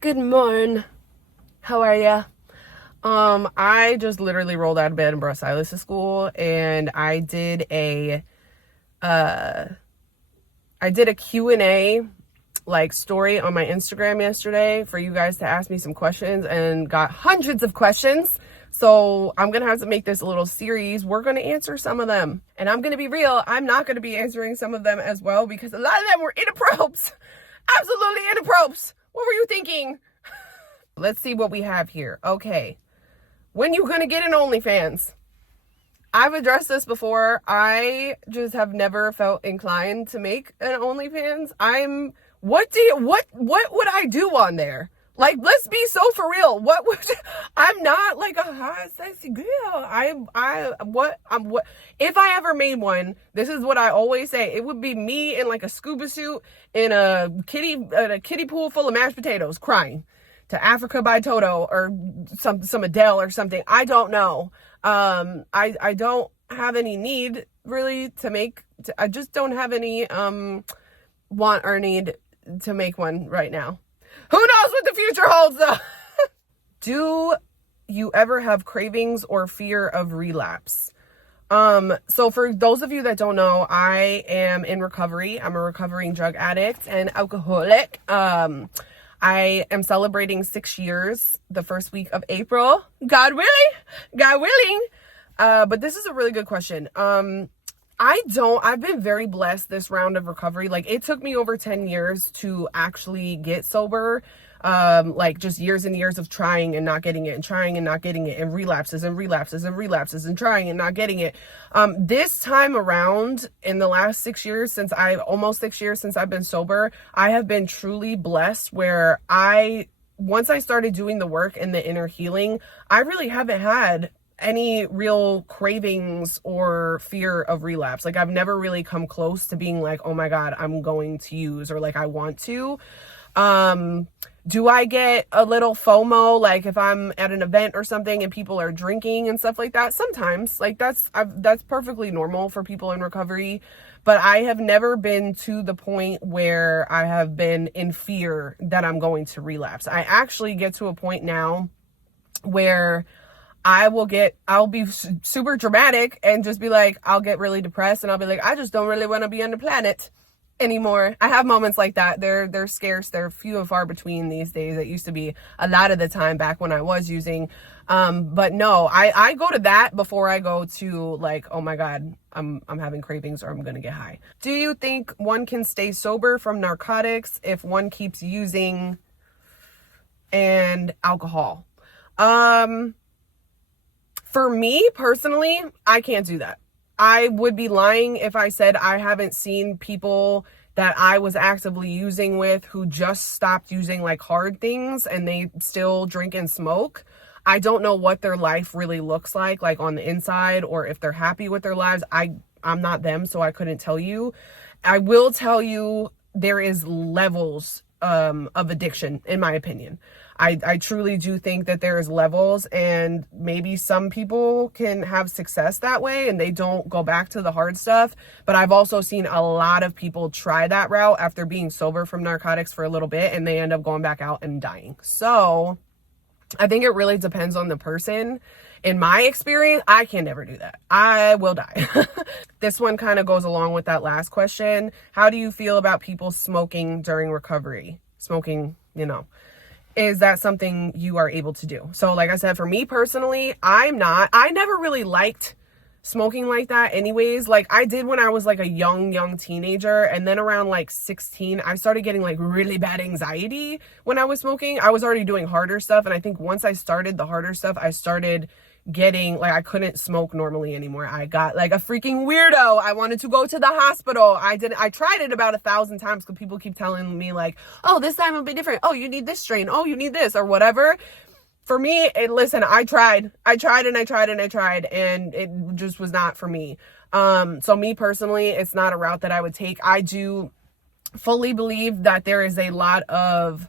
Good morning. How are ya? I just literally rolled out of bed and brought Silas to school, and uh I did a Q&A like story on my Instagram yesterday for you guys to ask me some questions, and got hundreds of questions. So I'm gonna have to make this a little series. We're gonna answer some of them, and I'm gonna be real, I'm not gonna be answering some of them as well because a lot of them were inappropriate. Absolutely inappropriate. What were you thinking? Let's see what we have here. Okay. When you gonna get an OnlyFans? I've addressed this before. I just have never felt inclined to make an OnlyFans. What would I do on there? Like, let's be so for real. I'm not like a hot, sexy girl. What, if I ever made one, this is what I always say. It would be me in like a scuba suit in a kiddie pool full of mashed potatoes crying to Africa by Toto or some Adele or something. I don't know. I don't have any need really I just don't have any want or need to make one right now. Who knows what the future holds though? Do you ever have cravings or fear of relapse? So for those of you that don't know, I am in recovery. I'm a recovering drug addict and alcoholic. I am celebrating 6 years the first week of April. God willing. But this is a really good question. I've been very blessed this round of recovery. Like, it took me over 10 years to actually get sober. Like just years and years of trying and not getting it, and trying and not getting it, and relapses and relapses and relapses, and trying and not getting it. This time around, in the last 6 years, almost 6 years since I've been sober, I have been truly blessed where once I started doing the work and the inner healing, I really haven't had any real cravings or fear of relapse. Like, I've never really come close to being like, oh my God, I'm going to use, or like I want to. Do I get a little FOMO, like if I'm at an event or something and people are drinking and stuff like that? Sometimes. Like, that's perfectly normal for people in recovery. But I have never been to the point where I have been in fear that I'm going to relapse. I actually get to a point now where I'll be super dramatic and just be like, I'll get really depressed and I'll be like, I just don't really want to be on the planet anymore. I have moments like that. They're scarce. They're few and far between these days. It used to be a lot of the time back when I was using. But no, I go to that before I go to like, oh my God, I'm having cravings or I'm going to get high. Do you think one can stay sober from narcotics if one keeps using and alcohol? For me personally, I can't do that. I would be lying if I said I haven't seen people that I was actively using with who just stopped using like hard things and they still drink and smoke. I don't know what their life really looks like on the inside, or if they're happy with their lives. I'm not them, so I couldn't tell you. I will tell you there is levels of addiction, in my opinion. I truly do think that there's levels, and maybe some people can have success that way and they don't go back to the hard stuff. But I've also seen a lot of people try that route after being sober from narcotics for a little bit, and they end up going back out and dying. So I think it really depends on the person. In my experience, I can never do that. I will die. This one kind of goes along with that last question. How do you feel about people smoking during recovery? Smoking, is that something you are able to do? So like I said, for me personally, I never really liked smoking like that anyways. Like, I did when I was like a young teenager, and then around like 16, I started getting like really bad anxiety when I was smoking. I was already doing harder stuff, and I think once I started the harder stuff, I started getting like, I couldn't smoke normally anymore. I got like a freaking weirdo. I wanted to go to the hospital. I tried it about 1,000 times because people keep telling me like, oh, this time it'll be different. Oh, you need this strain. Oh, you need this or whatever. For me, listen, I tried, and it just was not for me. So me personally, it's not a route that I would take. I do fully believe that there is a lot of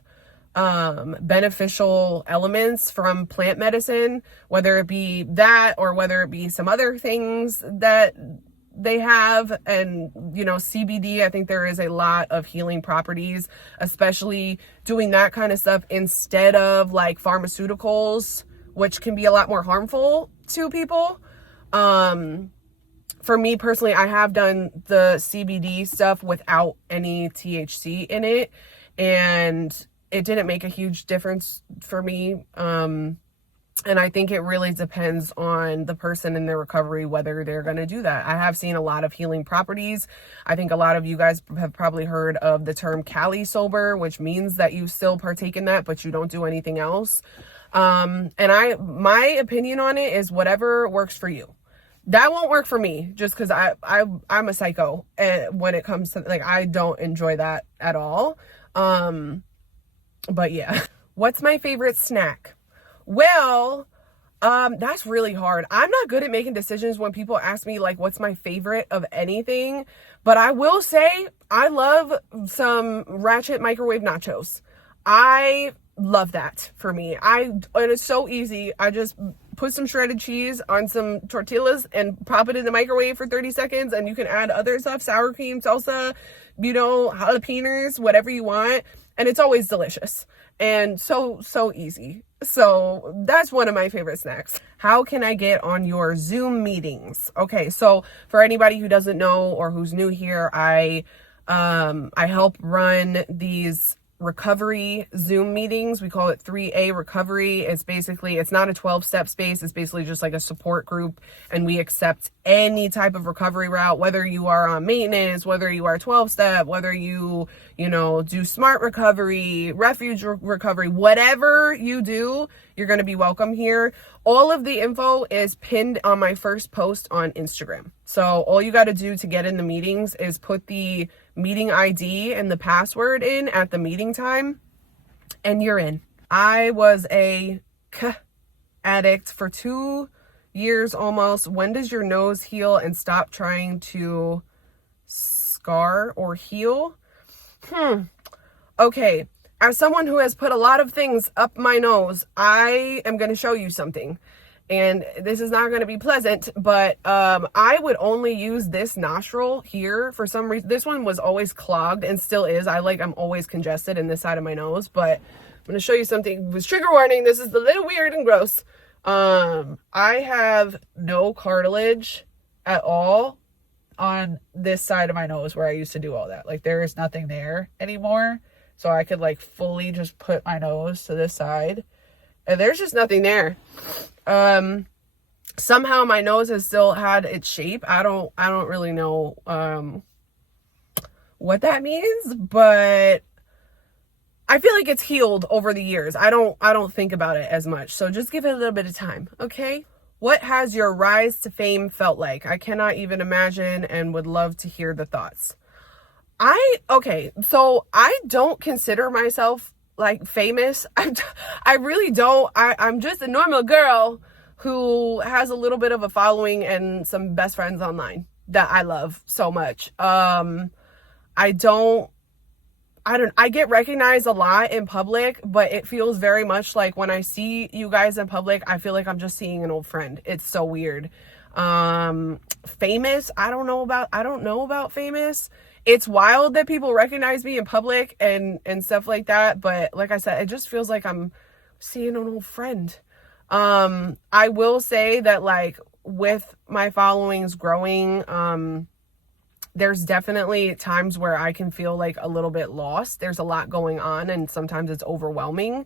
beneficial elements from plant medicine, whether it be that or whether it be some other things that they have. And, you know, CBD, I think there is a lot of healing properties, especially doing that kind of stuff instead of like pharmaceuticals, which can be a lot more harmful to people. For me personally, I have done the CBD stuff without any THC in it, and it didn't make a huge difference for me. And I think it really depends on the person in their recovery, whether they're going to do that. I have seen a lot of healing properties. I think a lot of you guys have probably heard of the term Cali sober, which means that you still partake in that, but you don't do anything else. And my opinion on it is whatever works for you. That won't work for me just because I'm a psycho. And when it comes to, like, I don't enjoy that at all. But yeah. What's my favorite snack? Well, that's really hard. I'm not good at making decisions when people ask me, like, what's my favorite of anything. But I will say I love some Ratchet microwave nachos. I love that for me. And it's so easy. I just put some shredded cheese on some tortillas and pop it in the microwave for 30 seconds. And you can add other stuff, sour cream, salsa, you know, jalapenos, whatever you want. And it's always delicious and so easy. So that's one of my favorite snacks. How can I get on your Zoom meetings? Okay, so for anybody who doesn't know or who's new here, I help run these recovery Zoom meetings. We call it 3A recovery. It's basically, it's not a 12-step space. It's basically just like a support group, and we accept any type of recovery route, whether you are on maintenance, whether you are 12-step, whether you know, do smart recovery, refuge recovery, whatever you do, you're going to be welcome here. All of the info is pinned on my first post on Instagram. So all you got to do to get in the meetings is put the meeting ID and the password in at the meeting time, and you're in. I was a addict for 2 years almost. When does your nose heal and stop trying to scar or heal? Okay. As someone who has put a lot of things up my nose, I am going to show you something. And this is not going to be pleasant, but I would only use this nostril here for some reason. This one was always clogged and still is. I'm always congested in this side of my nose, but I'm going to show you something. It was trigger warning. This is a little weird and gross. I have no cartilage at all on this side of my nose where I used to do all that. Like, there is nothing there anymore. So I could like fully just put my nose to this side, and there's just nothing there. Somehow my nose has still had its shape. I don't really know what that means, but I feel like it's healed over the years. I don't think about it as much. So just give it a little bit of time, okay? What has your rise to fame felt like? I cannot even imagine and would love to hear the thoughts. So I don't consider myself like famous. I really don't. I'm just a normal girl who has a little bit of a following and some best friends online that I love so much. I get recognized a lot in public, but it feels very much like when I see you guys in public, I feel like I'm just seeing an old friend. It's so weird. Famous, I don't know about famous. It's wild that people recognize me in public and stuff like that. But like I said, it just feels like I'm seeing an old friend. I will say that, like, with my followings growing, there's definitely times where I can feel like a little bit lost. There's a lot going on, and sometimes it's overwhelming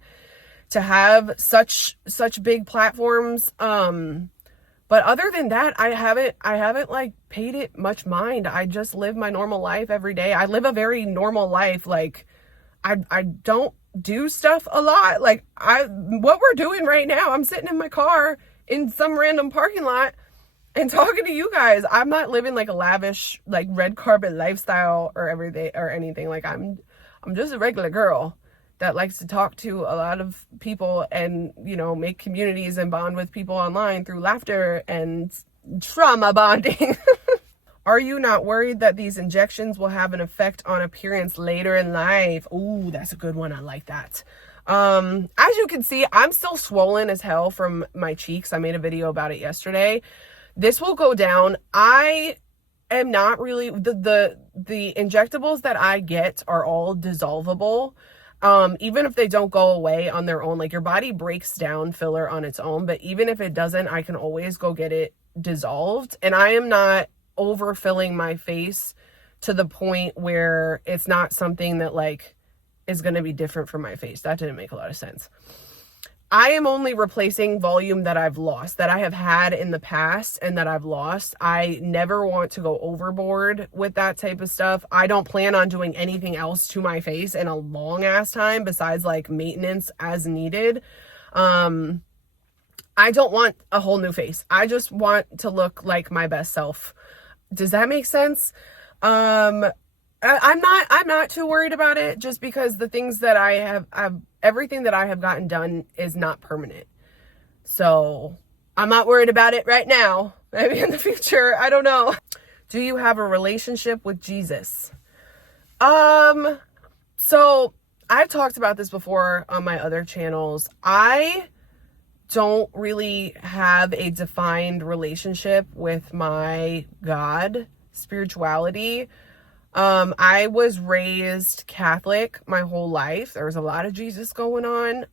to have such big platforms. But other than that, I haven't like paid it much mind. I just live my normal life every day. I live a very normal life. Like, I don't do stuff a lot. Like, what we're doing right now, I'm sitting in my car in some random parking lot and talking to you guys. I'm not living like a lavish, like, red carpet lifestyle or everything or anything. Like, I'm just a regular girl that likes to talk to a lot of people and, you know, make communities and bond with people online through laughter and trauma bonding. Are you not worried that these injections will have an effect on appearance later in life? Ooh, that's a good one. I like that. As you can see, I'm still swollen as hell from my cheeks. I made a video about it yesterday. This will go down. I am not really, the injectables that I get are all dissolvable. Even if they don't go away on their own, like your body breaks down filler on its own, but even if it doesn't, I can always go get it dissolved. And I am not overfilling my face to the point where it's not something that like is going to be different from my face. That didn't make a lot of sense. I am only replacing volume that I've lost, that I have had in the past and that I've lost. I never want to go overboard with that type of stuff. I don't plan on doing anything else to my face in a long ass time besides like maintenance as needed. I don't want a whole new face. I just want to look like my best self. Does that make sense? I'm not too worried about it, just because the things that everything that I have gotten done is not permanent. So I'm not worried about it right now. Maybe in the future, I don't know. Do you have a relationship with Jesus? So I've talked about this before on my other channels. I don't really have a defined relationship with my God, spirituality. I was raised Catholic my whole life. There was a lot of Jesus going on.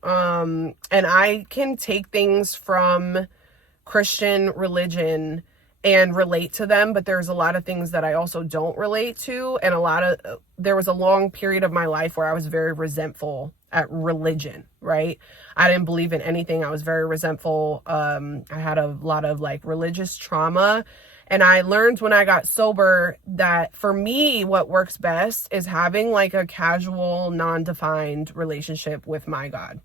And I can take things from Christian religion and relate to them, but there's a lot of things that I also don't relate to. And there was a long period of my life where I was very resentful at religion, right? I didn't believe in anything. I was very resentful. I had a lot of like religious trauma. And I learned when I got sober that for me, what works best is having like a casual, non-defined relationship with my God.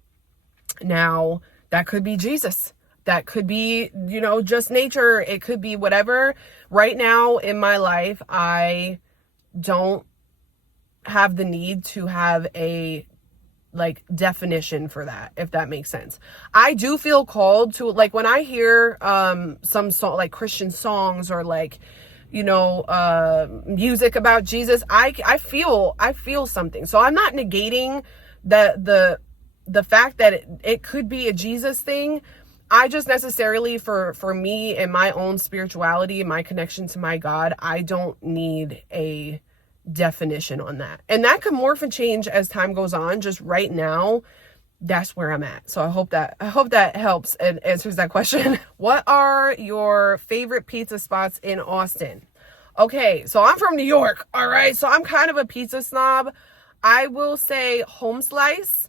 Now, that could be Jesus. That could be, just nature. It could be whatever. Right now in my life, I don't have the need to have a like definition for that, if that makes sense. I do feel called to, like, when I hear some song, like Christian songs or like, music about Jesus, I feel something. So I'm not negating the fact that it could be a Jesus thing. I just necessarily, for me and my own spirituality, my connection to my God, I don't need a definition on that. And that could morph and change as time goes on. Just right now, that's where I'm at. So I hope that helps and answers that question. What are your favorite pizza spots in Austin? Okay, so I'm from New York, all right? So I'm kind of a pizza snob. I will say Home Slice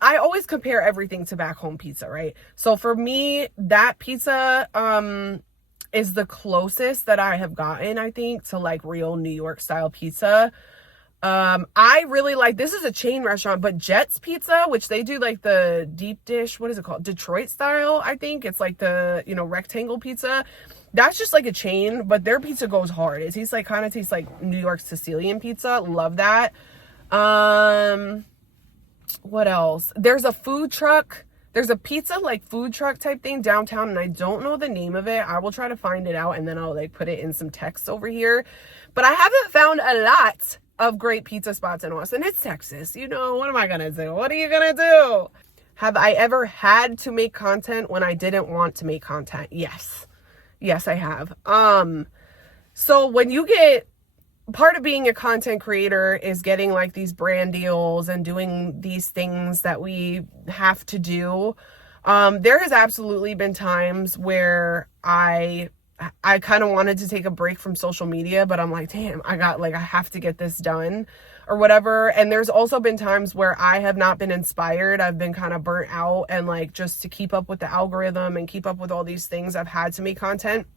I always compare everything to back home pizza, right? So for me, that pizza is the closest that I have gotten, I think, to like real New York style pizza. I really like, this is a chain restaurant, but Jet's Pizza, which they do like the deep dish, what is it called? Detroit style, I think. It's like the, rectangle pizza. That's just like a chain, but their pizza goes hard. It tastes like, kind of tastes like New York Sicilian pizza. Love that. What else? There's a food truck. There's a pizza like food truck type thing downtown, and I don't know the name of it. I will try to find it out, and then I'll like put it in some text over here. But I haven't found a lot of great pizza spots in Austin. It's Texas. What am I going to do? What are you going to do? Have I ever had to make content when I didn't want to make content? Yes. Yes, I have. So when you get, part of being a content creator is getting like these brand deals and doing these things that we have to do. There has absolutely been times where I kind of wanted to take a break from social media, but I'm like, damn, I have to get this done or whatever. And there's also been times where I have not been inspired. I've been kind of burnt out, and like, just to keep up with the algorithm and keep up with all these things, I've had to make content.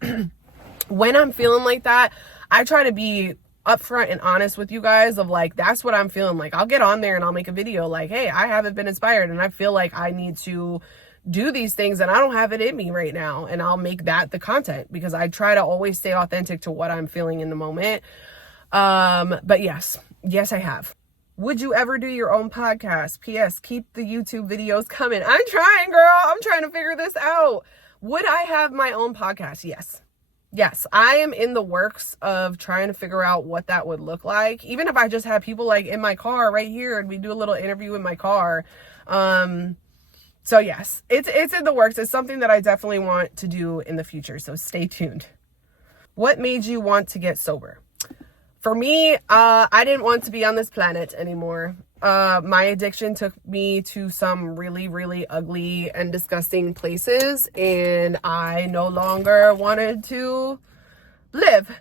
When I'm feeling like that, I try to be upfront and honest with you guys of like, that's what I'm feeling like. I'll get on there and I'll make a video like, hey, I haven't been inspired and I feel like I need to do these things and I don't have it in me right now. And I'll make that the content, because I try to always stay authentic to what I'm feeling in the moment. But yes, I have. Would you ever do your own podcast? P.S. Keep the YouTube videos coming. I'm trying, girl. I'm trying to figure this out. Would I have my own podcast? Yes, I am in the works of trying to figure out what that would look like. Even if I just have people like in my car right here and we do a little interview in my car. So yes, it's in the works. It's something that I definitely want to do in the future. So stay tuned. What made you want to get sober? For me, I didn't want to be on this planet anymore. My addiction took me to some really, really ugly and disgusting places, and I no longer wanted to live.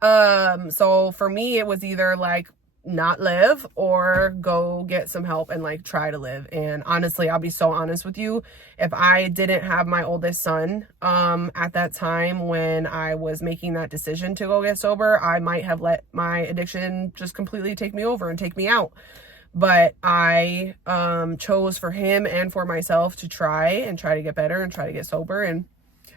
So for me, it was either like not live or go get some help and like try to live. And honestly, I'll be so honest with you, if I didn't have my oldest son at that time when I was making that decision to go get sober, I might have let my addiction just completely take me over and take me out. But I chose for him and for myself to try to get better and try to get sober, and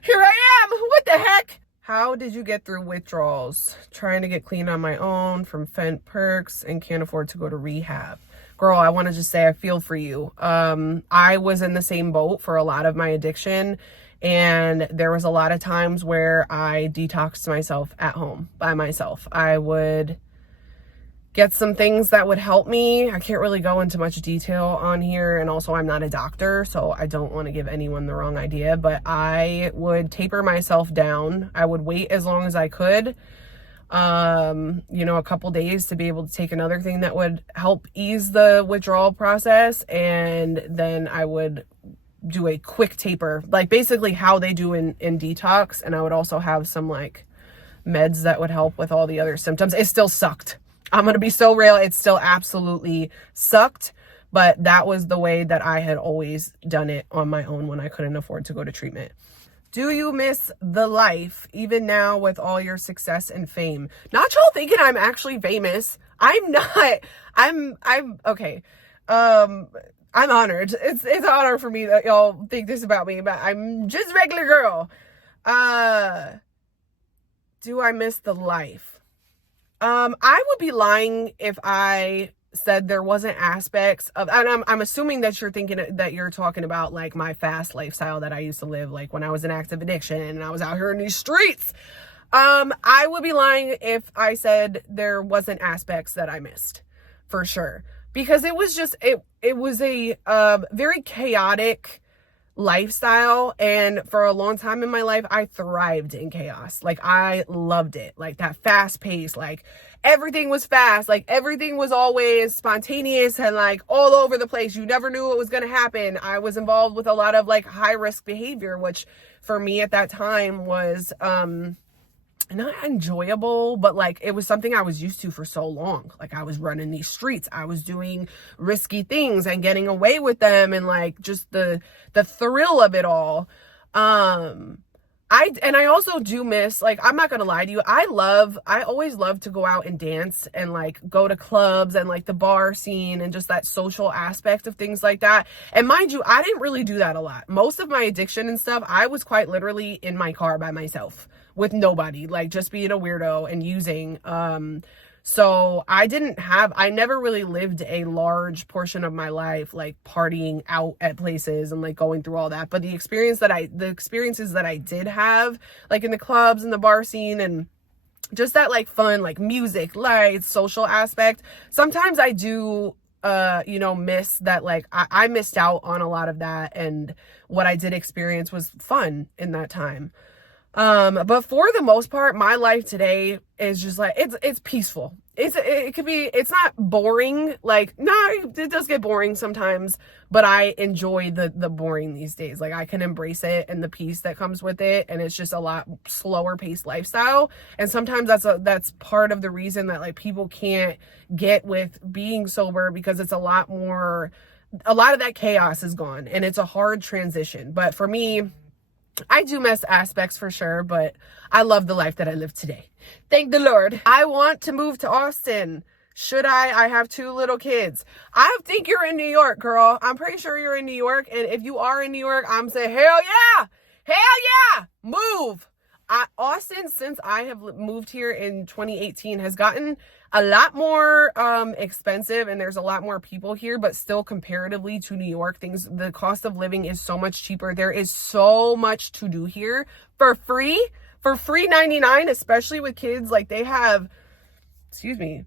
here I am. What the heck? How did you get through withdrawals? Trying to get clean on my own from fent perks and can't afford to go to rehab. Girl, I want to just say I feel for you. I was in the same boat for a lot of my addiction, and there was a lot of times where I detoxed myself at home by myself. I would get some things that would help me. I can't really go into much detail on here, and also I'm not a doctor, so I don't want to give anyone the wrong idea, but I would taper myself down. I would wait as long as I could, a couple days to be able to take another thing that would help ease the withdrawal process, and then I would do a quick taper, like basically how they do in detox, and I would also have some like meds that would help with all the other symptoms. It still sucked. I'm going to be so real. It still absolutely sucked, but that was the way that I had always done it on my own when I couldn't afford to go to treatment. Do you miss the life even now with all your success and fame? Not y'all thinking I'm actually famous. I'm not. I'm okay. I'm honored. It's an honor for me that y'all think this about me, but I'm just a regular girl. Do I miss the life? I would be lying if I said there wasn't aspects of, and I'm assuming that you're talking about like my fast lifestyle that I used to live, like when I was in active addiction and I was out here in these streets. I would be lying if I said there wasn't aspects that I missed, for sure, because it was just, it was a very chaotic lifestyle, and for a long time in my life I thrived in chaos. Like I loved it, like that fast pace, like everything was fast, like everything was always spontaneous and like all over the place. You never knew what was going to happen. I was involved with a lot of like high risk behavior, which for me at that time was not enjoyable, but like it was something I was used to for so long. Like I was running these streets, I was doing risky things and getting away with them, and like just the thrill of it all. I also do miss, like, I'm not gonna lie to you, I always love to go out and dance and like go to clubs and like the bar scene and just that social aspect of things like that. And mind you, I didn't really do that a lot. Most of my addiction and stuff, I was quite literally in my car by myself with nobody, like just being a weirdo and using. So I never really lived a large portion of my life like partying out at places and like going through all that. But the experiences that I did have, like in the clubs and the bar scene and just that like fun, like music, lights, social aspect, sometimes I do miss that. Like I missed out on a lot of that, and what I did experience was fun in that time. But for the most part, my life today is just like, it's peaceful. It's not boring. Like, no, it does get boring sometimes, but I enjoy the boring these days. Like I can embrace it and the peace that comes with it. And it's just a lot slower paced lifestyle. And sometimes that's part of the reason that like people can't get with being sober, because it's a lot of that chaos is gone and it's a hard transition. But for me, I do miss aspects for sure, but I love the life that I live today. Thank the Lord. I want to move to Austin. Should I? I have 2 little kids. I think you're in New York, girl. I'm pretty sure you're in New York. And if you are in New York, I'm saying, hell yeah. Hell yeah. Move. Austin, since I have moved here in 2018, has gotten a lot more expensive, and there's a lot more people here, but still comparatively to New York, the cost of living is so much cheaper. There is so much to do here for free 99, especially with kids. Like they have, excuse me,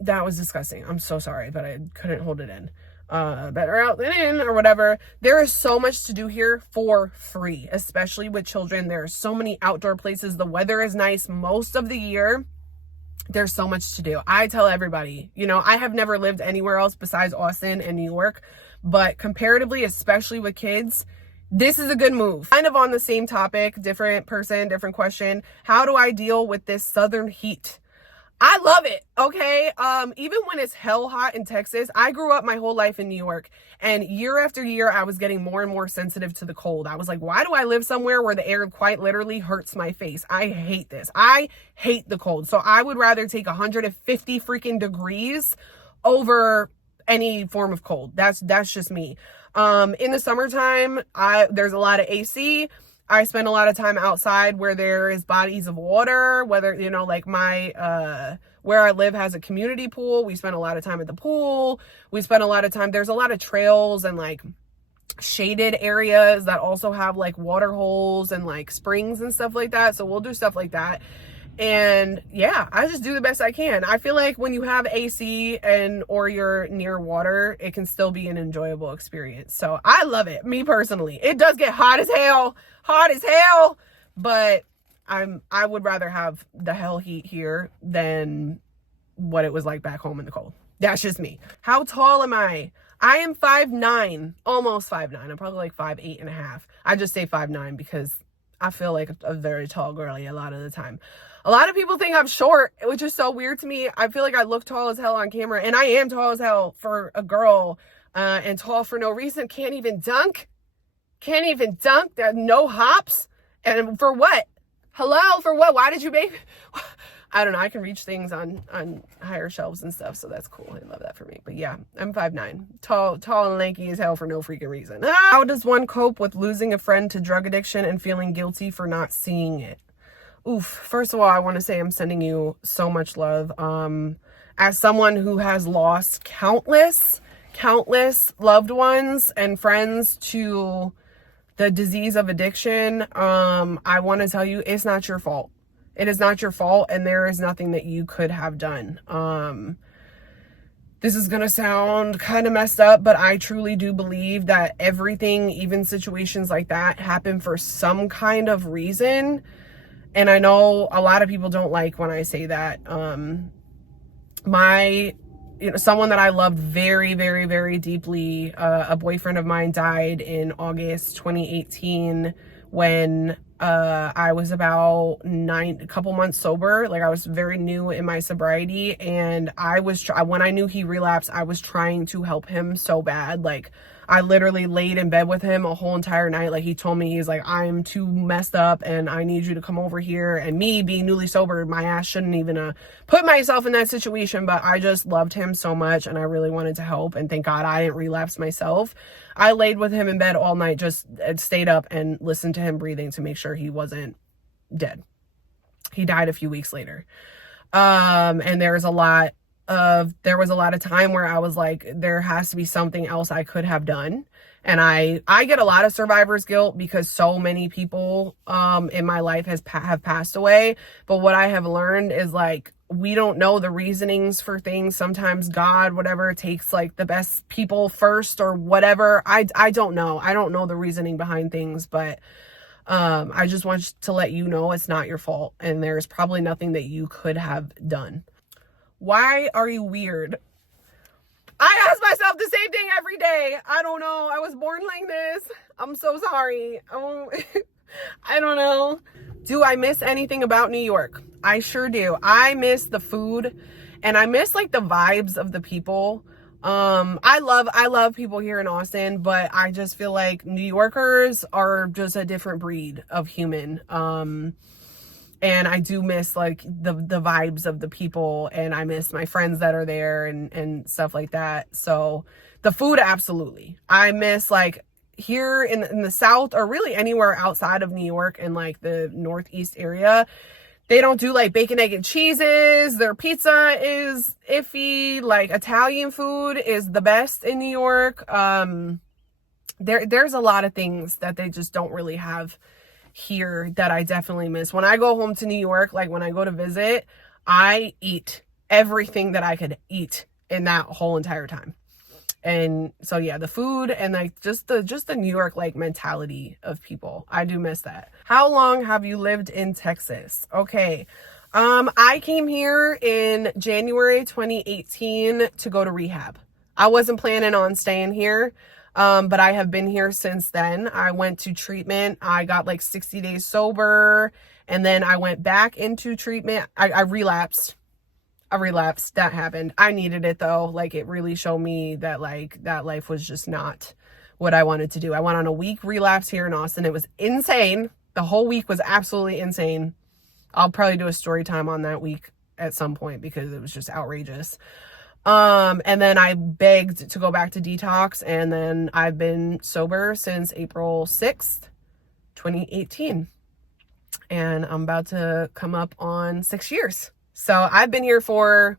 that was disgusting. I'm so sorry, but I couldn't hold it in. better out than in or whatever. There is so much to do here for free, especially with children. There are so many outdoor places. The weather is nice most of the year. There's so much to do. I tell everybody, you know, I have never lived anywhere else besides Austin and New York, but comparatively, especially with kids, this is a good move. Kind of on the same topic, different person, different question. How do I deal with this southern heat? I love it, okay? Even when it's hell hot in Texas, I grew up my whole life in New York, and year after year, I was getting more and more sensitive to the cold. I was like, why do I live somewhere where the air quite literally hurts my face? I hate this. I hate the cold. So I would rather take 150 freaking degrees over any form of cold. That's just me. In the summertime, there's a lot of AC. I spend a lot of time outside where there is bodies of water, whether, you know, like my, where I live has a community pool. We spend a lot of time at the pool. We spend a lot of time, there's a lot of trails and like shaded areas that also have like water holes and like springs and stuff like that. So we'll do stuff like that. And yeah, I just do the best I can. I feel like when you have AC or you're near water, it can still be an enjoyable experience. So I love it. Me personally, it does get hot as hell, but I would rather have the hell heat here than what it was like back home in the cold. That's just me. How tall am I? I am 5'9", almost 5'9". I'm probably like 5'8.5". I just say 5'9" because I feel like a very tall girly a lot of the time. A lot of people think I'm short, which is so weird to me. I feel like I look tall as hell on camera, and I am tall as hell for a girl, and tall for no reason. Can't even dunk. There are no hops. And for what? Hello, for what? Why did you make... I don't know. I can reach things on higher shelves and stuff, so that's cool. I love that for me. But yeah, I'm 5'9". Tall and lanky as hell for no freaking reason. How does one cope with losing a friend to drug addiction and feeling guilty for not seeing it? Oof. First of all, I want to say I'm sending you so much love. As someone who has lost countless loved ones and friends to the disease of addiction, I want to tell you, it's not your fault. It is not your fault, and there is nothing that you could have done. This is going to sound kind of messed up, but I truly do believe that everything, even situations like that, happen for some kind of reason. And I know a lot of people don't like when I say that. Someone that I loved very, very, very deeply, a boyfriend of mine died in August 2018 when I was about a couple months sober. Like, I was very new in my sobriety, and when I knew he relapsed, I was trying to help him so bad. Like, I literally laid in bed with him a whole entire night. Like, he told me, he's like, I'm too messed up and I need you to come over here. And me being newly sober, my ass shouldn't even put myself in that situation, but I just loved him so much and I really wanted to help. And thank God I didn't relapse myself. I laid with him in bed all night, just stayed up and listened to him breathing to make sure he wasn't dead. He died a few weeks later. And there was a lot of time where I was like, there has to be something else I could have done. And I get a lot of survivor's guilt because so many people in my life have passed away. But what I have learned is, like, we don't know the reasonings for things. Sometimes God, whatever, takes like the best people first or whatever. I don't know. I don't know the reasoning behind things, but I just want to let you know it's not your fault. And there's probably nothing that you could have done. Why are you weird? I ask myself the same thing every day. I don't know. I was born like this. I'm so sorry. I don't know. Do I miss anything about New York? I sure do. I miss the food, and I miss like the vibes of the people. I love people here in Austin, but I just feel like New Yorkers are just a different breed of human. And I do miss like the vibes of the people, and I miss my friends that are there and stuff like that. So the food, absolutely. I miss, like, here in the South, or really anywhere outside of New York and like the Northeast area, they don't do like bacon, egg, and cheeses. Their pizza is iffy. Like, Italian food is the best in New York. There's a lot of things that they just don't really have here that I definitely miss. When I go home to New York, like when I go to visit, I eat everything that I could eat in that whole entire time. And so yeah, the food and like just the New York like mentality of people. I do miss that. How long have you lived in Texas? Okay. I came here in January 2018 to go to rehab. I wasn't planning on staying here. But I have been here since then. I went to treatment. I got like 60 days sober, and then I went back into treatment. I relapsed. That happened. I needed it though. Like, it really showed me that like that life was just not what I wanted to do. I went on a week relapse here in Austin. It was insane. The whole week was absolutely insane. I'll probably do a story time on that week at some point because it was just outrageous. And then I begged to go back to detox, and then I've been sober since April 6th, 2018. And I'm about to come up on 6 years. So I've been here for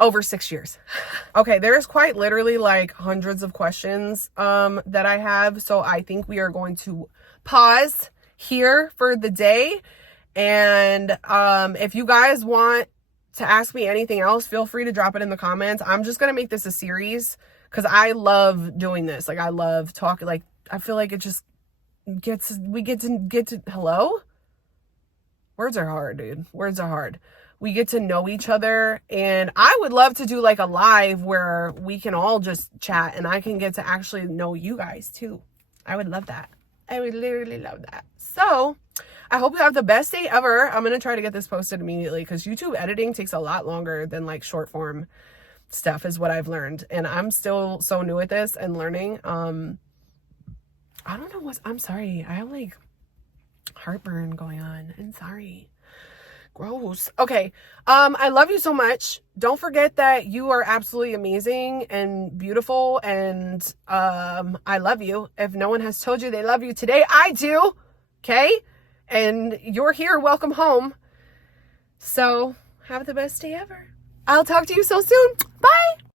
over 6 years. Okay, there's quite literally like hundreds of questions that I have. So I think we are going to pause here for the day. And if you guys want to ask me anything else, feel free to drop it in the comments. I'm just gonna make this a series because I love doing this. Like, I love talking. Like, I feel like it just we get to hello? Words are hard, dude. Words are hard. We get to know each other, and I would love to do like a live where we can all just chat and I can get to actually know you guys too. I would love that. I would literally love that. So I hope you have the best day ever. I'm going to try to get this posted immediately because YouTube editing takes a lot longer than like short form stuff is what I've learned. And I'm still so new at this and learning. I don't know I'm sorry. I have like heartburn going on. I'm sorry. Gross. Okay. I love you so much. Don't forget that you are absolutely amazing and beautiful. And I love you. If no one has told you they love you today, I do. Okay. And you're here. Welcome home. So have the best day ever. I'll talk to you so soon. Bye.